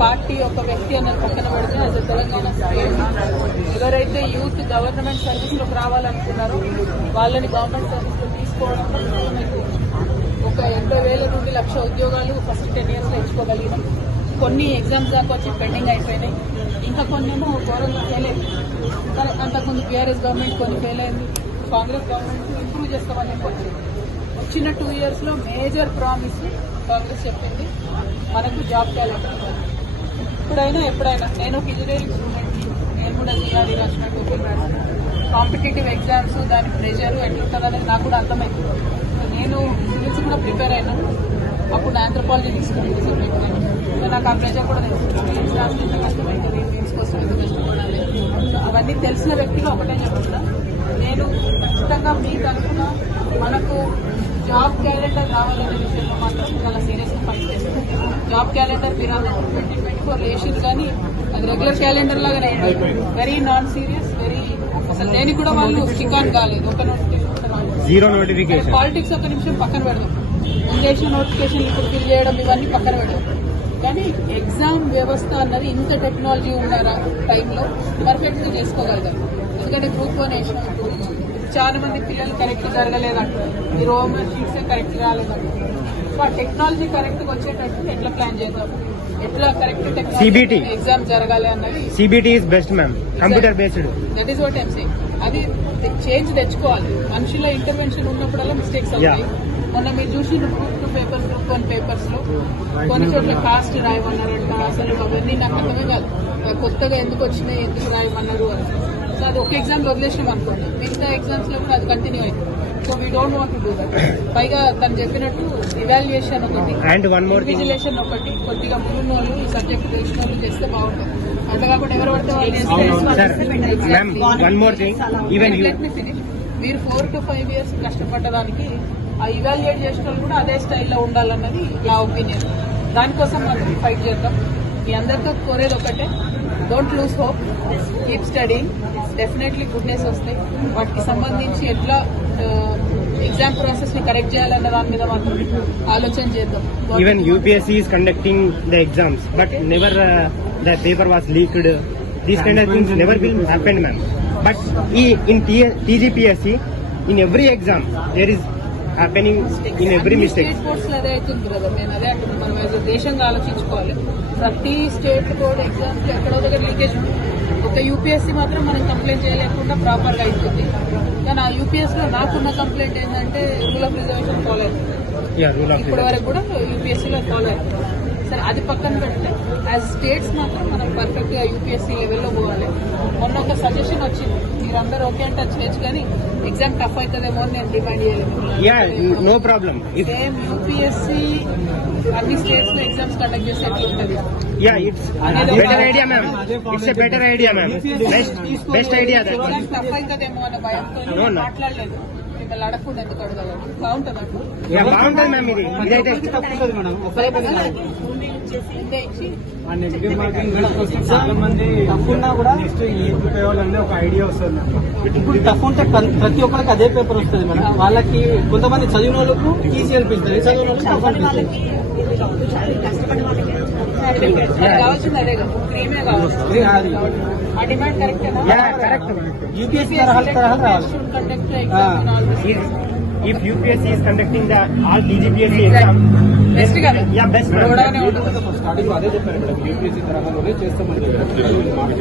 Party ఒక వ్యక్తి అన్నది పక్కన పెడితే అసలు తెలంగాణ స్టేట్ ఎవరైతే యూత్ గవర్నమెంట్ సర్వీస్ లోకి రావాలనుకున్నారో వాళ్ళని గవర్నమెంట్ సర్వీస్ లో తీసుకోవడంలో ఒక 80,000 నుండి 1,00,000 ఉద్యోగాలు ఫస్ట్ 10 years లో ఇచ్చుకోగలిగినాం. కొన్ని ఎగ్జామ్స్ దాకా వచ్చి పెండింగ్ అయిపోయినాయి. ఇంకా కొన్ని ఏమో ఘోరంగా ఫెయిల్ అయింది. అంతకుముందు టీఆర్ఎస్ గవర్నమెంట్ కొన్ని ఫెయిల్ అయింది. కాంగ్రెస్ గవర్నమెంట్ ఇంప్రూవ్ చేస్తామని చెప్పి వచ్చిన 2 years లో మేజర్ ప్రామిస్ కాంగ్రెస్ చెప్పింది మనకు జాబ్ క్యాలెండర్. ఇప్పుడైనా ఎప్పుడైనా నేను ఒక ఇంజనీరింగ్ స్టూడెంట్, నేను కూడా జిఆర్ఈ రాసినట్టు కాంపిటేటివ్ ఎగ్జామ్స్ దాని ప్రెషర్ ఎట్లుంటుంది అనేది నాకు కూడా అర్థమైంది. నేను సివిల్స్ కూడా ప్రిపేర్ అయినాను. అప్పుడు ఆంథ్రోపాలజీ తీసుకున్నాను సబ్జెక్ట్. నాకు ఆ ప్రెషర్ కూడా తెలుసు. సివిల్స్ రాస్తే ఎంత కష్టమవుతుంది, మీన్స్ కోసం ఎంత కష్టపడాలి, అవన్నీ తెలిసిన వ్యక్తిగా ఒకటే చెప్తున్నా. నేను ఖచ్చితంగా మీ తరఫున మనకు జాబ్ క్యాలెండర్ రావాలనే విషయంలో మాత్రం చాలా సీరియస్ గా పనిచేస్తాను. జాబ్ క్యాలెండర్ మీరు 2024 వేసింది కానీ అది రెగ్యులర్ క్యాలెండర్ లాగానే వెరీ నాన్ సీరియస్, వెరీ అసలు దేనికి కూడా వాళ్ళు స్టిక్ ఆన్ కాలేదు. ఒక నోటిఫికేషన్ పాలిటిక్స్ ఒక నిమిషం పక్కన పెడదాం, ముందేసిన నోటిఫికేషన్ ఇప్పుడు ఫిల్ చేయడం ఇవన్నీ పక్కన పెడదాం. కానీ ఎగ్జామ్ వ్యవస్థ అన్నది ఇంత టెక్నాలజీ ఉన్నారా టైంలో పర్ఫెక్ట్ గా చేసుకోగలుగుతారు. ఎందుకంటే గ్రూప్ 1 వేసిన చాలా మంది పిల్లలు కరెక్ట్ జరగలేదంట, ఈ రోమన్ షీట్స్ కరెక్ట్ రాలేదంట. సో ఆ టెక్నాలజీ కరెక్ట్ గా వచ్చేటట్టు ఎట్లా ప్లాన్ చేద్దాం, ఎట్లా కరెక్ట్ టెక్నాలజీ ఎగ్జామ్ జరగాలి అన్నది. CBT is best ma'am, computer based. That is what I'm saying. అది చేంజ్ తెచ్చుకోవాలి. మనుషుల ఇంటర్వెన్షన్ ఉన్నప్పుడల్లా మిస్టేక్స్ అవుతాయి. మొన్న మీరు చూసి గ్రూప్ 2 పేపర్స్, గ్రూప్ 1 పేపర్స్ లో కొన్ని చోట్ల కాస్ట్ రాయమన్నారంట. అసలు అవన్నీ నాకు అర్థమే కాదు. కొత్తగా ఎందుకు వచ్చినాయి, ఎందుకు రాయమన్నారు అని. సో అది ఒక ఎగ్జామ్ లో వదిలేసినాం అనుకోండి, మిగతా ఎగ్జామ్స్ లో కూడా అది కంటిన్యూ అయింది. So we don't want to do that. పైగా తను చెప్పినట్టు ఇవాల్యుయేషన్ ఒకటి, ఇన్విజిలేషన్ ఒకటి, కొద్దిగా ముందు వాళ్ళు ఈ సబ్జెక్ట్ తెలిసిన వాళ్ళు చేస్తే బాగుంటుంది. అంతే కాకుండా ఎవరు పడితే వాళ్ళు ఫినిష్. మీరు 4 to 5 years కష్టపడ్డదానికి ఆ ఇవాల్యుయేట్ చేసిన వాళ్ళు కూడా అదే స్టైల్లో ఉండాలన్నది నా ఒపీనియన్. దానికోసం మనం ఫైట్ చేద్దాం. మీ అందరితో కోరేది ఒకటే, don't lose hope, keep studying. Definitely goodness వస్తాయి. వాటికి సంబంధించి ఎట్లా ఎగ్జామ్ ప్రాసెస్ ని కరెక్ట్ చేయాలన్న దాని మీద మాత్రం ఆలోచన చేద్దాం. Even UPSC is conducting the exams but never the paper was leaked. These kind of things never will happen ma'am. But in TGPSC in every exam there is happening in every mistake. State boards లో అదే అవుతుంది brother. నేను అదే అంటున్నాను, మనం as దేశంగా ఆలోచించుకోవాలి. ప్రతి స్టేట్ బోర్డ్ ఎగ్జామ్స్ లో ఎక్కడో దగ్గర లీకేజ్ ఉంది. ఒక యూపీఎస్సీ మాత్రం మనం కంప్లైంట్ చేయలేకుండా ప్రాపర్ గా అవుతుంది. కానీ ఆ యూపీఎస్సీ లో నాకున్న కంప్లైంట్ ఏంటంటే రూల్ ఆఫ్ రిజర్వేషన్ ఫాలో అవుతుంది. ఇప్పటి వరకు కూడా యూపీఎస్సీలో ఫాలో అవుతుంది. సరే అది పక్కన పెడితే యాజ్ స్టేట్స్ మాత్రం మనం పర్ఫెక్ట్ గా యూపీఎస్సీ లెవెల్లో పోవాలి. మొన్న ఒక సజెషన్ వచ్చింది, మీరందరూ ఓకే అంటే చేయొచ్చు కానీ ఎగ్జామ్ టఫ్ అవుతుందేమో అని నేను డిమాండ్ చేయలేదు. No problem. సేమ్ యూపీఎస్సీ అన్ని స్టేట్స్ లో ఎగ్జామ్స్ కండక్ట్ చేస్తే ఎట్లుంటది? Better idea ma'am, best idea. Tough అవుతుందేమో అన్న భయంతో మాట్లాడలేదు. మిమ్మల్ని అడగకుండా ఎందుకు అడగాలి? బాగుంటుంది బాగుంటుంది మ్యామ్. ఇదైతే చాలా మంది టఫ్ ఉన్నా కూడా నెక్స్ట్ ఈ పేపర్ అనేది ఒక ఐడియా వస్తుంది. ఇప్పుడు టఫ్ ఉంటే ప్రతి ఒక్కరికి అదే పేపర్ వస్తుంది మేడం. వాళ్ళకి కొంతమంది చదివిన వాళ్ళకు ఈజీ అనిపిస్తుంది, చదివిన వాళ్ళకి టఫ్ అనిపిస్తుంది. కావాల్సింది అదే కదా, క్రీమే కావాలి. ఆ డిమాండ్ కరెక్ట్. యూపీఎస్సీ తరహా రావాలి. If UPSC is conducting the all TGPSC exam, best కదా? yeah, best. స్టార్టింగ్ అదే చెప్పారు మేడం, యూపీఎస్సీ తరహాలోనే చేస్తామని చెప్పారు.